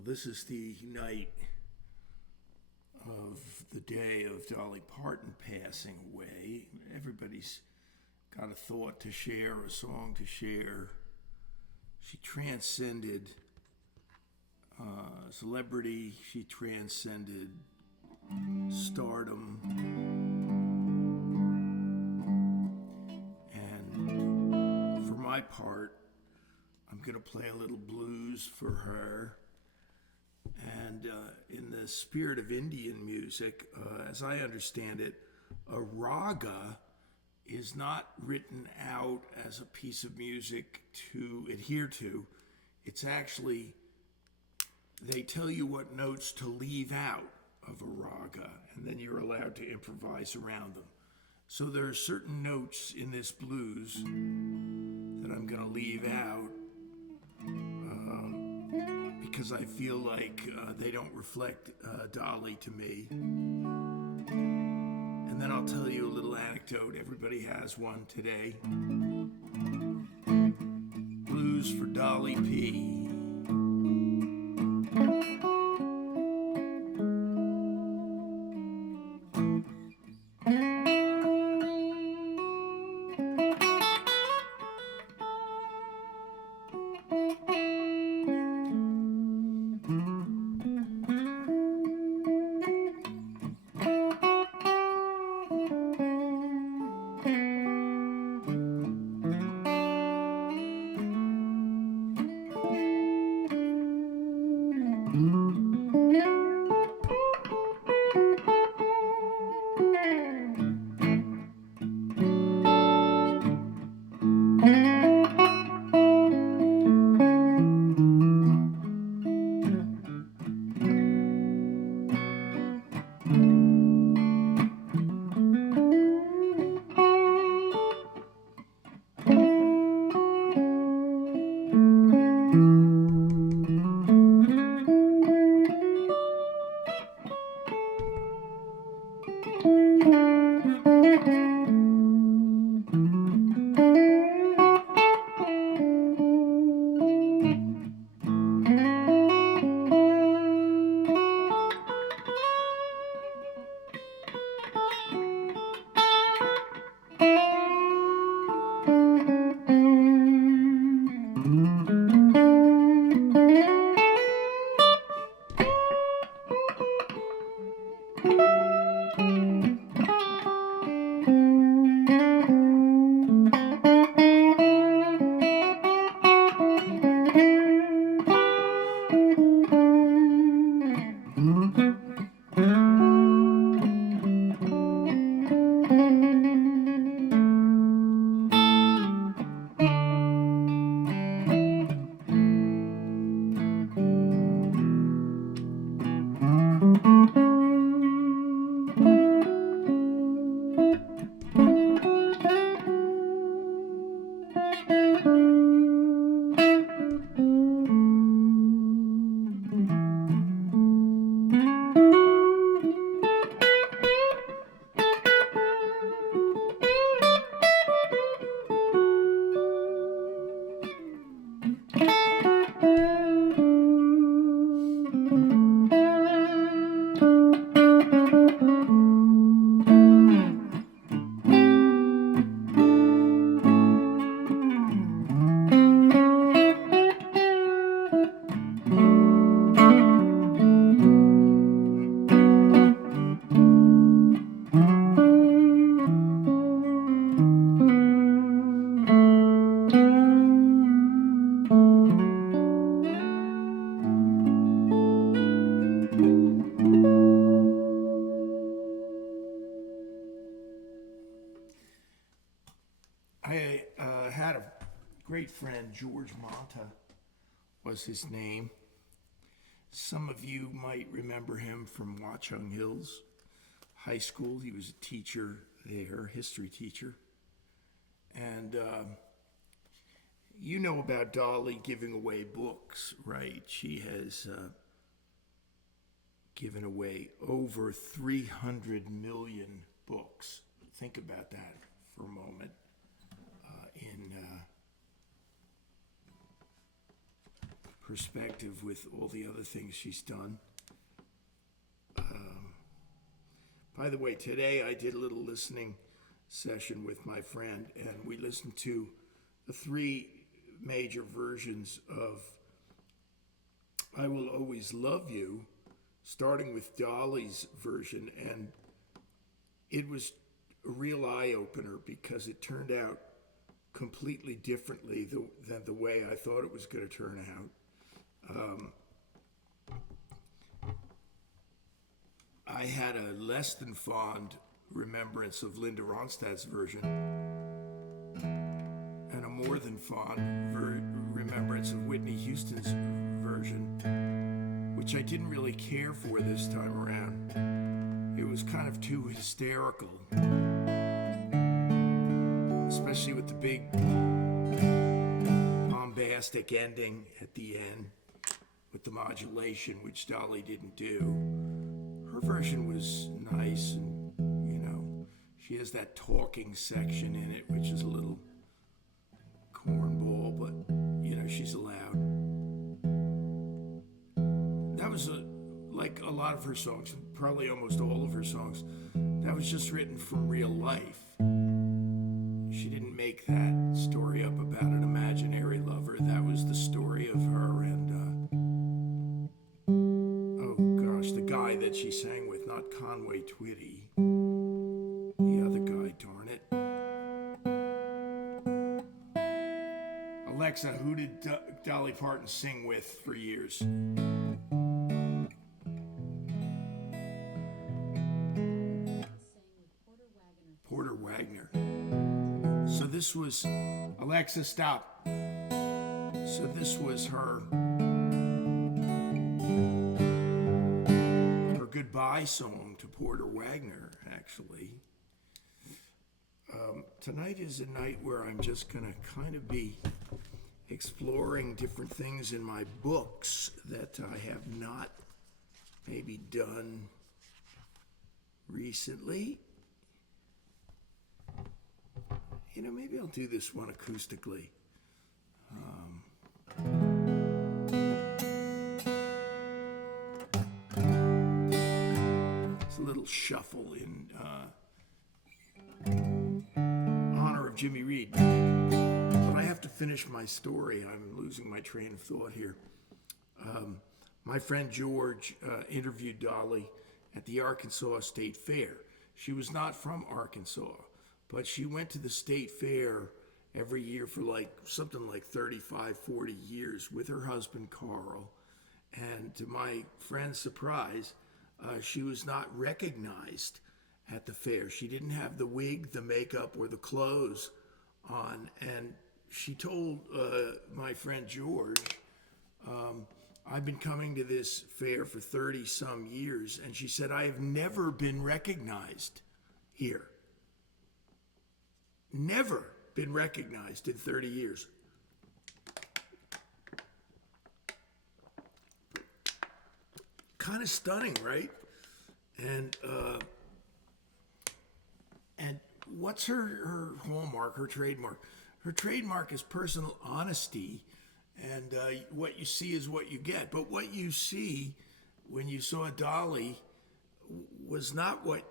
Well, this is the night of the day of Dolly Parton passing away. Everybody's got a thought to share, a song to share. She transcended celebrity. She transcended stardom. And for my part, I'm going to play a little blues for her. And in the spirit of Indian music, as I understand it, a raga is not written out as a piece of music to adhere to. It's actually, they tell you what notes to leave out of a raga, and then you're allowed to improvise around them. So there are certain notes in this blues that I'm going to leave out because I feel like they don't reflect Dolly to me. And then I'll tell you a little anecdote. Everybody has one today. Blues for Dolly P. I had a great friend, George Monta was his name. Some of you might remember him from Watchung Hills High School. He was a teacher there, history teacher. And you know about Dolly giving away books, right? She has given away over 300 million books. Think about that for a moment. In perspective with all the other things she's done. By the way, today I did a little listening session with my friend, and we listened to the 3 major versions of I Will Always Love You, starting with Dolly's version, and it was a real eye-opener because it turned out completely differently than the way I thought it was going to turn out. I had a less than fond remembrance of Linda Ronstadt's version and a more than fond remembrance of Whitney Houston's version, which I didn't really care for this time around. It was kind of too hysterical, especially with the big bombastic ending at the end with the modulation, which Dolly didn't do. Her version was nice, and, you know, she has that talking section in it, which is a little cornball, but, you know, she's allowed. That was like a lot of her songs, probably almost all of her songs, that was just written from real life. She didn't make that story up about an imaginary lover. That was the story of her and, the guy that she sang with, not Conway Twitty. The other guy, darn it. Alexa, who did Dolly Parton sing with for years? Porter Wagner. So this was, Alexa, stop. So this was her goodbye song to Porter Wagner, actually. Tonight is a night where I'm just going to kind of be exploring different things in my books that I have not maybe done recently. You know, maybe I'll do this one acoustically. A little shuffle in honor of Jimmy Reed. But I have to finish my story. I'm losing my train of thought here. My friend George interviewed Dolly at the Arkansas State Fair. She was not from Arkansas, but she went to the state fair every year for something like 35, 40 years with her husband, Carl. And to my friend's surprise, she was not recognized at the fair. She didn't have the wig, the makeup, or the clothes on. And she told my friend George, I've been coming to this fair for 30-some years, and she said, I have never been recognized here. Never been recognized in 30 years. Kind of stunning, right? And what's her hallmark, her trademark? Her trademark is personal honesty, and what you see is what you get. But what you see when you saw Dolly was not what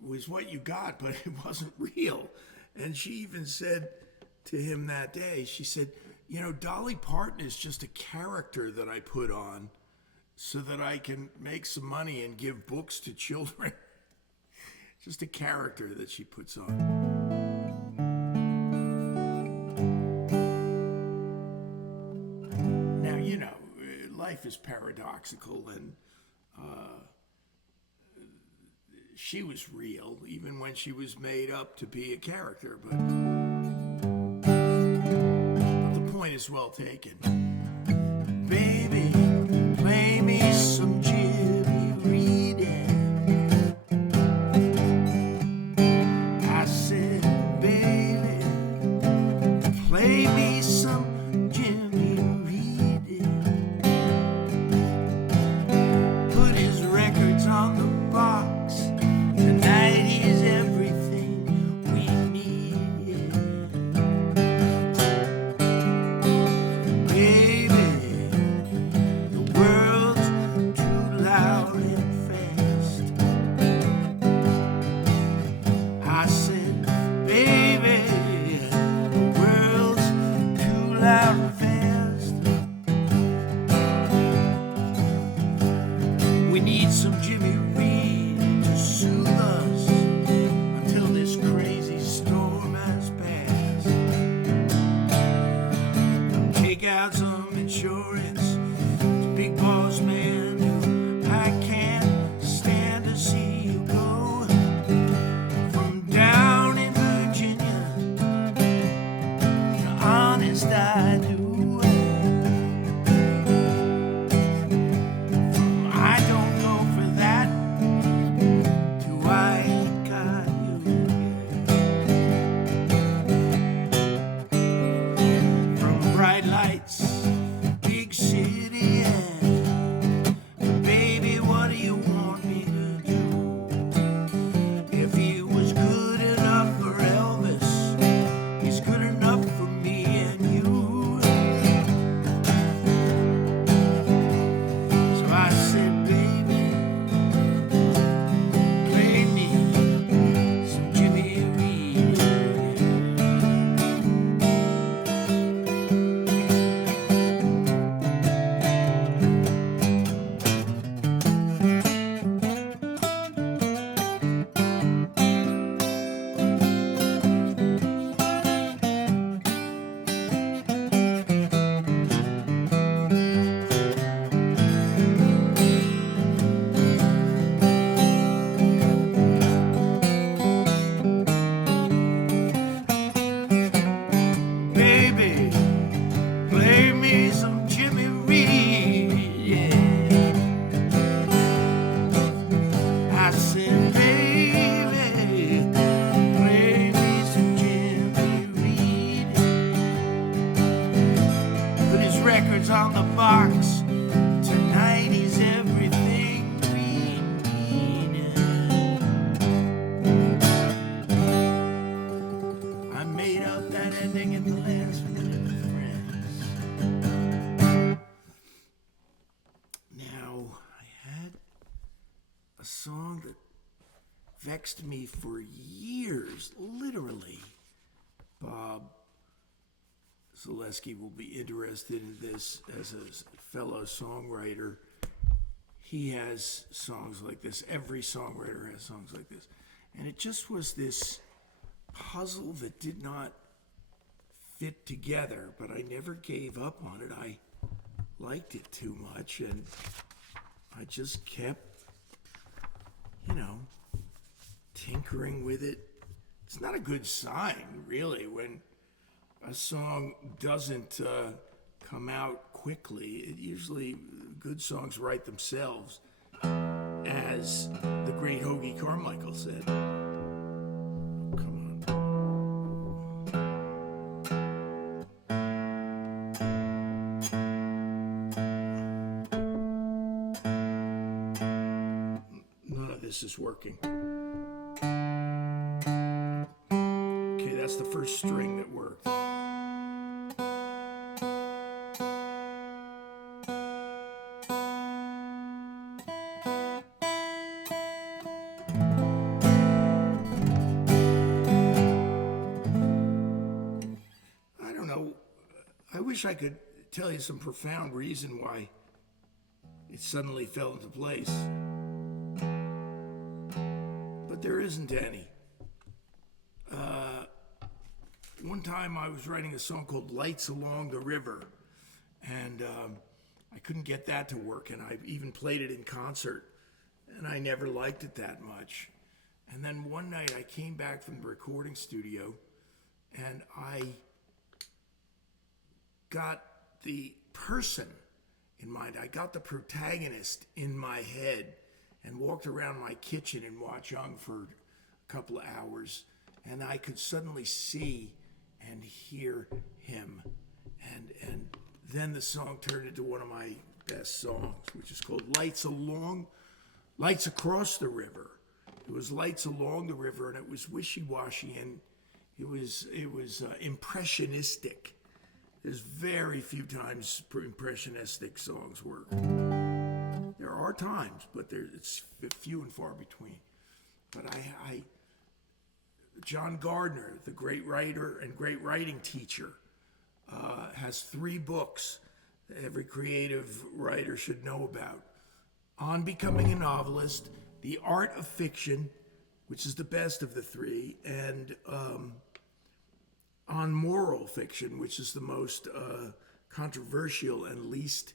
you got, but it wasn't real. And she even said to him that day, she said, you know, Dolly Parton is just a character that I put on so that I can make some money and give books to children. Just a character that she puts on. Now, you know, life is paradoxical, and she was real, even when she was made up to be a character. But the point is well taken. Baby, play me some Jimmy Reed. I said, baby, play me some Jimmy Reed. Put his records on the box. Tonight is everything we need. Baby, song that vexed me for years, literally. Bob Zaleski will be interested in this as a fellow songwriter. He has songs like this. Every songwriter has songs like this. And it just was this puzzle that did not fit together, but I never gave up on it. I liked it too much, and I just kept, tinkering with it. It's not a good sign, really, when a song doesn't come out quickly. Usually, good songs write themselves, as the great Hoagie Carmichael said. Come on. None of this is working. Okay, that's the first string that worked. I wish I could tell you some profound reason why it suddenly fell into place, but there isn't any. One time I was writing a song called Lights Along the River, and I couldn't get that to work, and I even played it in concert, and I never liked it that much. And then one night I came back from the recording studio, and I got the person in mind. I got the protagonist in my head and walked around my kitchen in Watchung for a couple of hours, and I could suddenly see and hear him. And then the song turned into one of my best songs, which is called Lights Across the River. It was Lights Along the River, and it was wishy-washy, and it was impressionistic. There's very few times impressionistic songs work. There are times, but it's few and far between. But John Gardner, the great writer and great writing teacher, has 3 books that every creative writer should know about. On Becoming a Novelist, The Art of Fiction, which is the best of the 3, and On Moral Fiction, which is the most controversial and least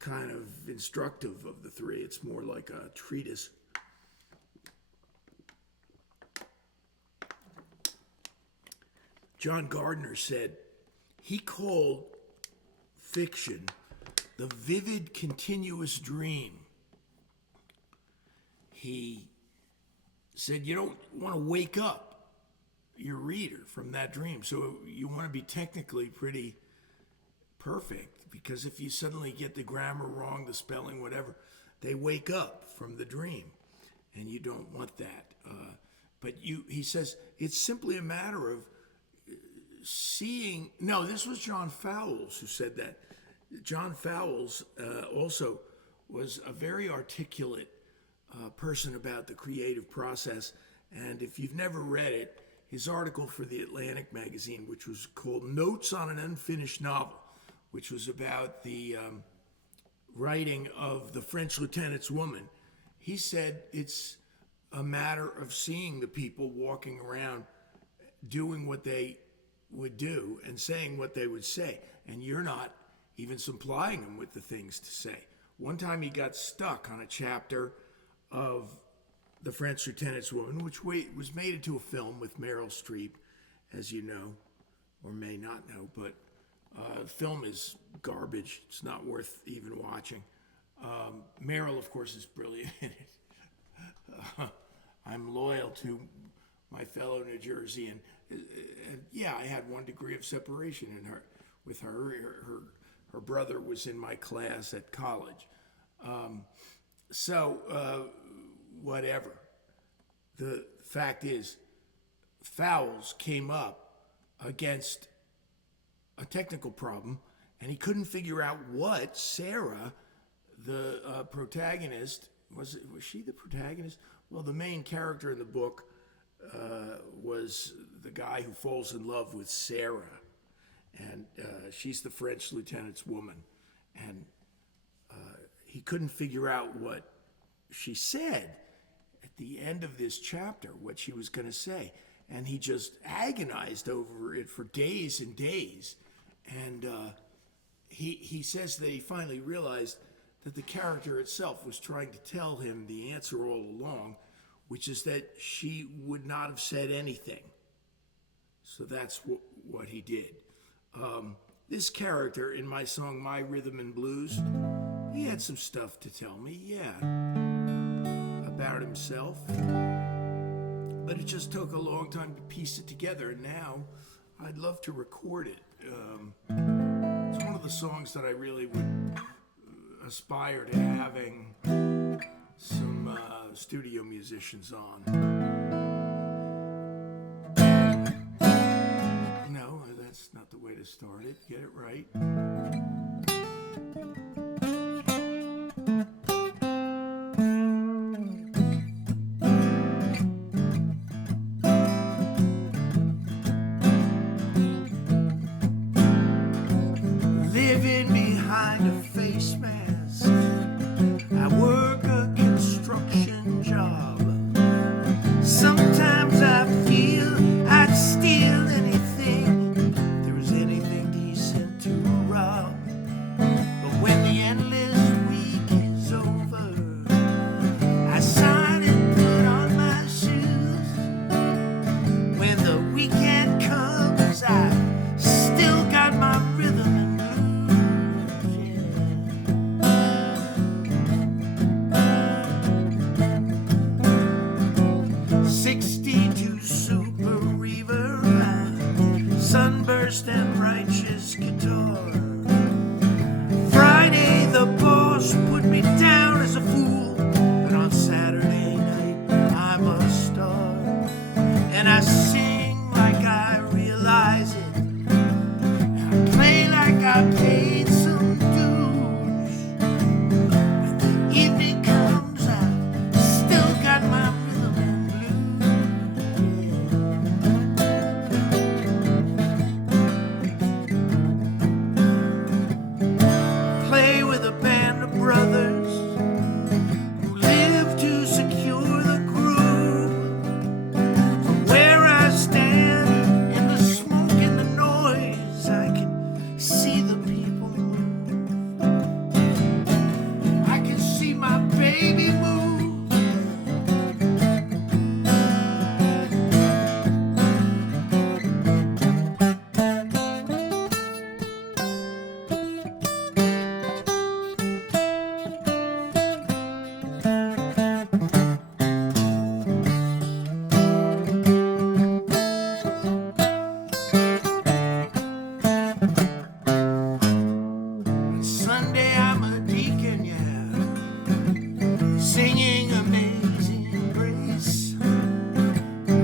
kind of instructive of the 3. It's more like a treatise. John Gardner said he called fiction the vivid, continuous dream. He said you don't want to wake up your reader from that dream. So you want to be technically pretty perfect, because if you suddenly get the grammar wrong, the spelling, whatever, they wake up from the dream, and you don't want that. He says it's simply a matter of seeing. No, this was John Fowles who said that. John Fowles also was a very articulate person about the creative process, and if you've never read it, his article for the Atlantic magazine, which was called Notes on an Unfinished Novel, which was about the writing of The French Lieutenant's Woman, he said it's a matter of seeing the people walking around doing what they would do and saying what they would say, and you're not even supplying them with the things to say. One time he got stuck on a chapter of The French Lieutenant's Woman, which was made into a film with Meryl Streep, as you know, or may not know, but the film is garbage. It's not worth even watching. Meryl, of course, is brilliant in it. I'm loyal to my fellow New Jersey, and yeah, I had 1 degree of separation with her. Her brother was in my class at college. Whatever. The fact is, Fowles came up against a technical problem, and he couldn't figure out what Sarah, the protagonist, was she the protagonist? Well, the main character in the book was the guy who falls in love with Sarah, and she's the French lieutenant's woman, and he couldn't figure out what she said at the end of this chapter, what she was going to say, and he just agonized over it for days and days, and he says that he finally realized that the character itself was trying to tell him the answer all along, which is that she would not have said anything. So that's what he did. This character in my song, My Rhythm and Blues, he had some stuff to tell me, yeah, about himself. But it just took a long time to piece it together, and now I'd love to record it. It's one of the songs that I really would aspire to having some studio musicians on. No, that's not the way to start it. Get it right. Living behind a face mask, I work a construction job. Sometimes I feel I'd steal anything if there was anything decent to rob. But when the endless week is over, I sign and put on my shoes. When the weekend comes, I still got my rhythm and blues. 62 Super Reaver, sunburst and righteous guitar. Friday the boss put me down as a fool, but on Saturday night I'm a star. And I sing like I realize it, and I play like I paid some dues. When the evening comes, I still got my rhythm and blues. Play with a band of brothers who live to secure the groove. From where I stand, in the smoke and the noise, I can see the people move. I can see my baby move. Sunday I'm a deacon, yeah, singing Amazing Grace.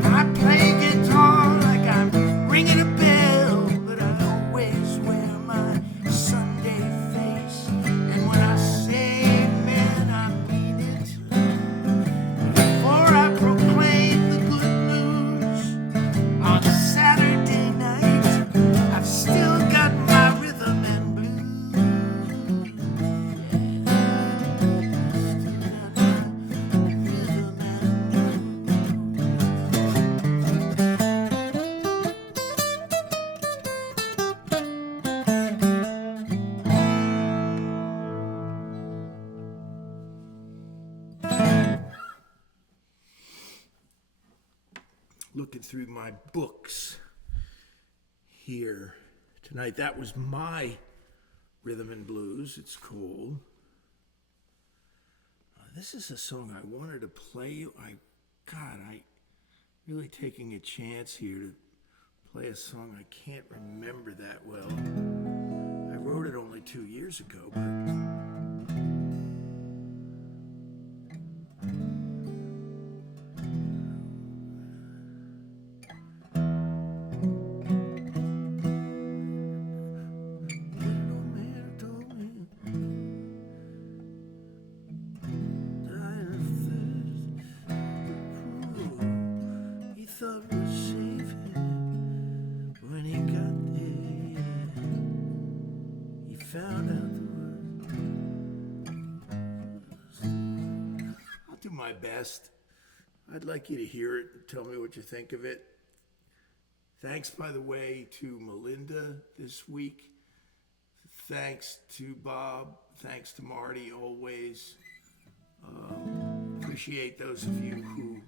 I play guitar like I'm ringing a bell, but I always wear my Sunday face. And when I say amen, I mean it. Before I proclaim the good news on Saturday night, I've still got my rhythm and blues. Looking through my books here tonight, that was my rhythm and blues. It's cool. This is a song I wanted to play. I really taking a chance here to play a song I can't remember that well. I wrote it only 2 years ago, but little man told me my best. I'd like you to hear it and tell me what you think of it. Thanks, by the way, to Melinda this week. Thanks to Bob. Thanks to Marty, always. Appreciate those of you who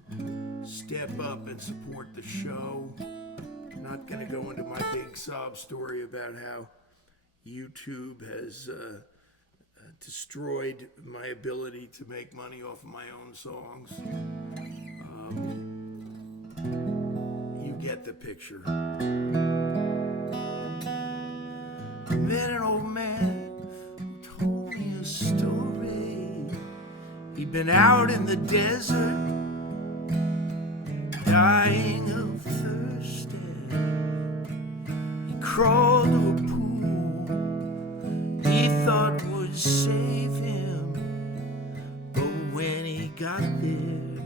step up and support the show. I'm not going to go into my big sob story about how YouTube has destroyed my ability to make money off of my own songs. You get the picture. I met an old man who told me a story. He'd been out in the desert, dying of thirst. He crawled to a pool he thought would save him, but when he got there,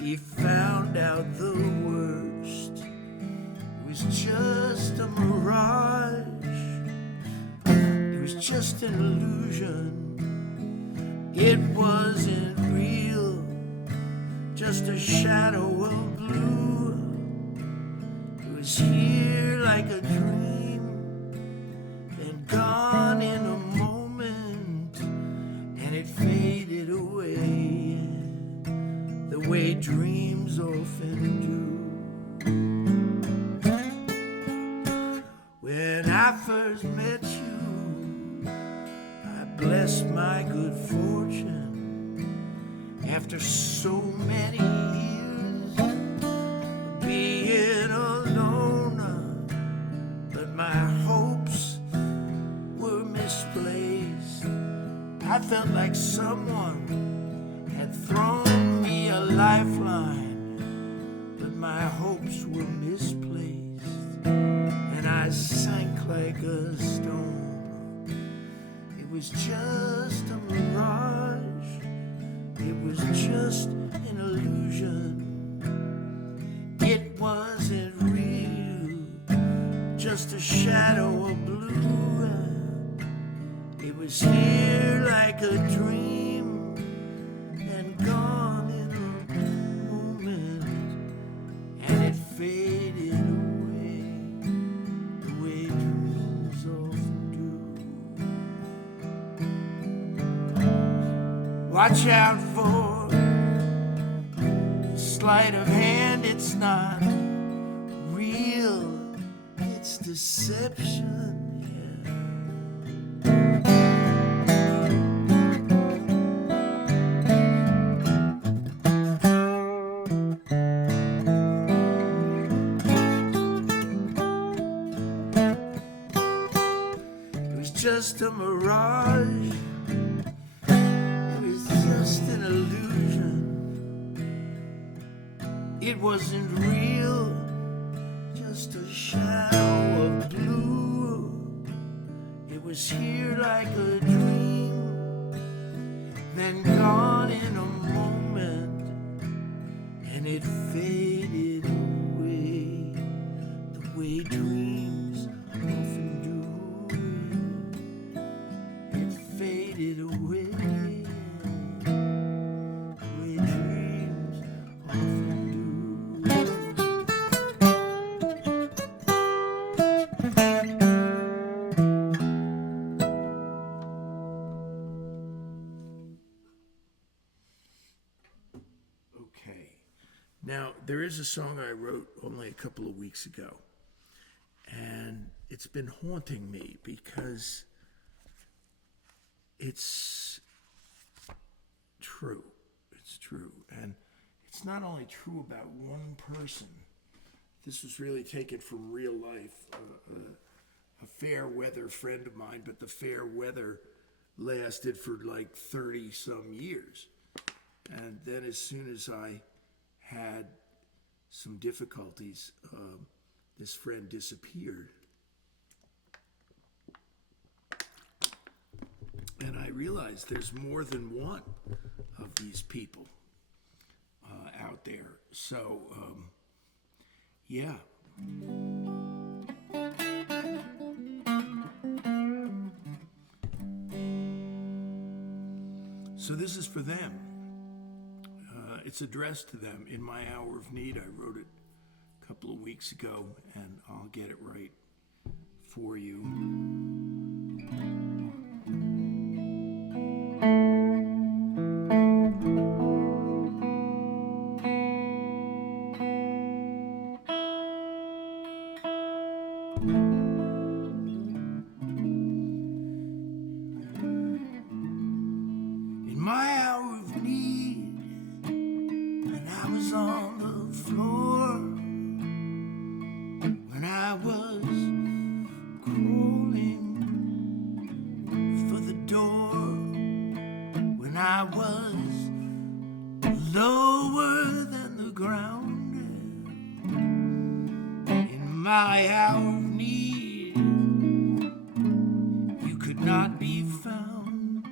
he found out the worst. It was just a mirage. It was just an illusion. It wasn't real, just a shadow of blue. It was here like a dream, then gone in a moment, and it faded away, the way dreams often do. When I first met you, I blessed my good fortune. After so many years of being alone, but my hopes were misplaced. I felt like someone had thrown me a lifeline, but my hopes were misplaced, and I sank like a stone. It was just a mirage. It was just an illusion. It wasn't real, just a shadow of blue. It was here like a dream and gone in a moment, and it faded away the way dreams often do. Watch out for sleight of hand. It's not real, it's deception. It was just a mirage. Just an illusion. It wasn't real, just a shadow of blue. It was here like a dream, then gone in a moment, and it faded away the way dreams often do. It faded away. Now, there is a song I wrote only a couple of weeks ago, and it's been haunting me because it's true. It's true. And it's not only true about one person. This was really taken from real life. A fair weather friend of mine, but the fair weather lasted for like 30 some years. And then as soon as I had some difficulties, this friend disappeared. And I realized there's more than one of these people out there. So, yeah. So this is for them. it's addressed to them. In My Hour of Need, I wrote it a couple of weeks ago, and I'll get it right for you. In my hour of need, when I was on the floor, when I was crawling for the door, when I was lower than the ground, in my hour of need, you could not be found.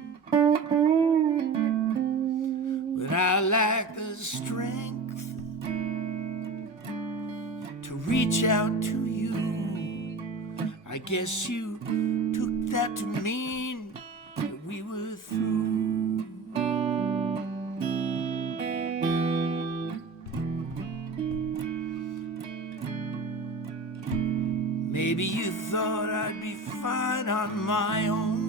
When I lacked the strength to reach out to you, I guess you took that to mean that we were through. Maybe you thought I'd be fine on my own.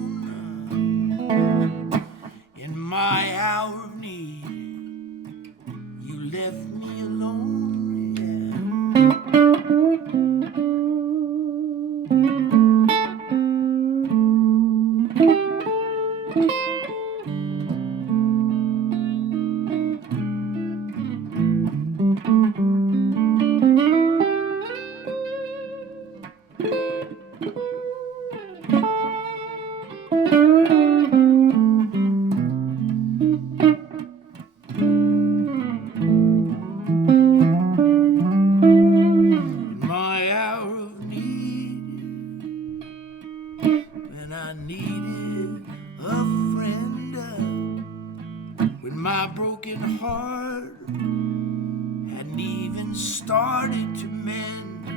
In my hour of need, you left me alone, yeah. My hour of need, when I needed a friend, when my broken heart hadn't even started to mend,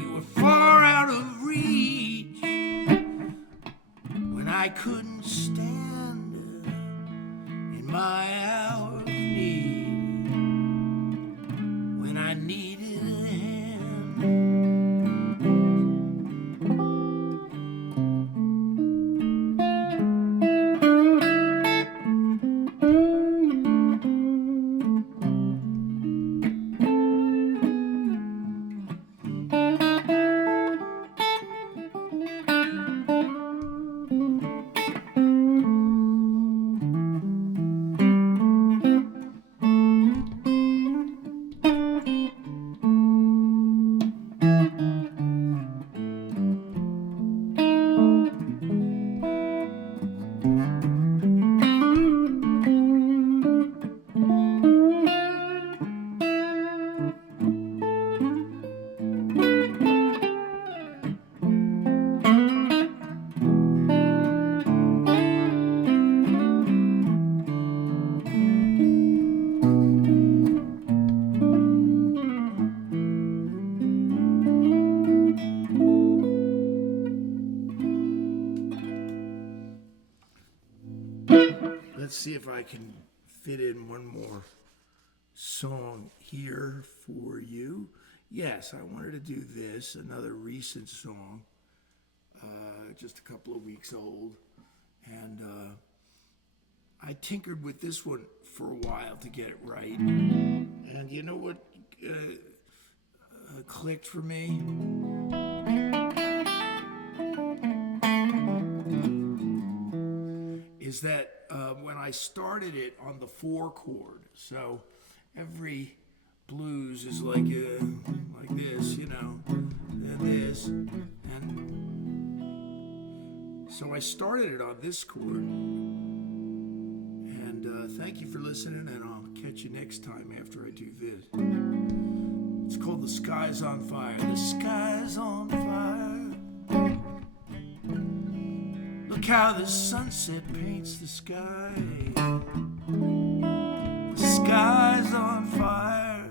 you were far out of reach, when I couldn't stand in my hour of need, when I needed a hand. Let's see if I can fit in one more song here for you. Yes, I wanted to do this, another recent song, just a couple of weeks old. And I tinkered with this one for a while to get it right. And you know what clicked for me? Is that when I started it on the 4 chord, so every blues is like this, you know, and this, and so I started it on this chord. And thank you for listening, and I'll catch you next time after I do this. It's called The Sky's on Fire. The sky's on fire. Look how the sunset paints the sky. The sky's on fire.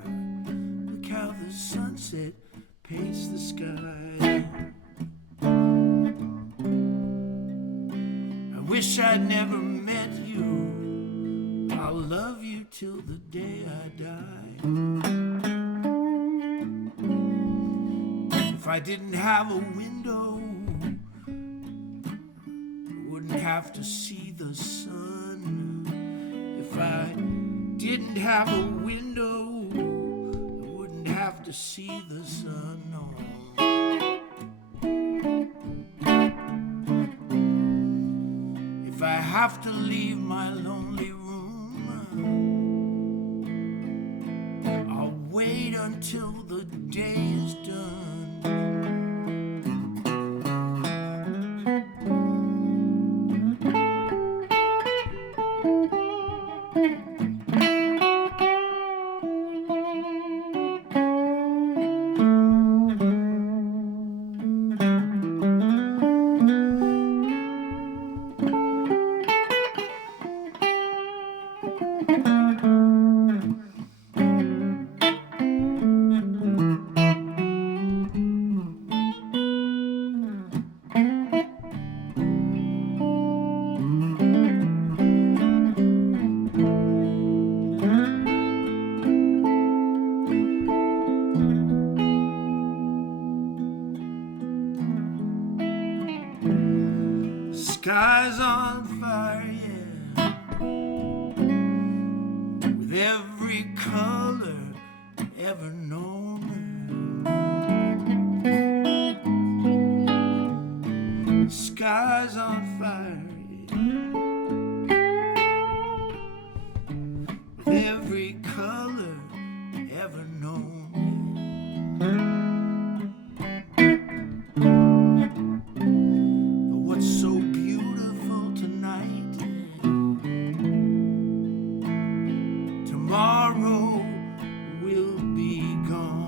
Look how the sunset paints the sky. I wish I'd never met you. I'll love you till the day I die. If I didn't have a window, I wouldn't have to see the sun. If I didn't have a window, I wouldn't have to see the sun. No. If I have to leave my lonely room, I'll wait until the day is done. Sky's on fire, yeah, with every color ever known. Sky's on fire, yeah, with every color ever known. But what's so beautiful tonight, tomorrow will be gone.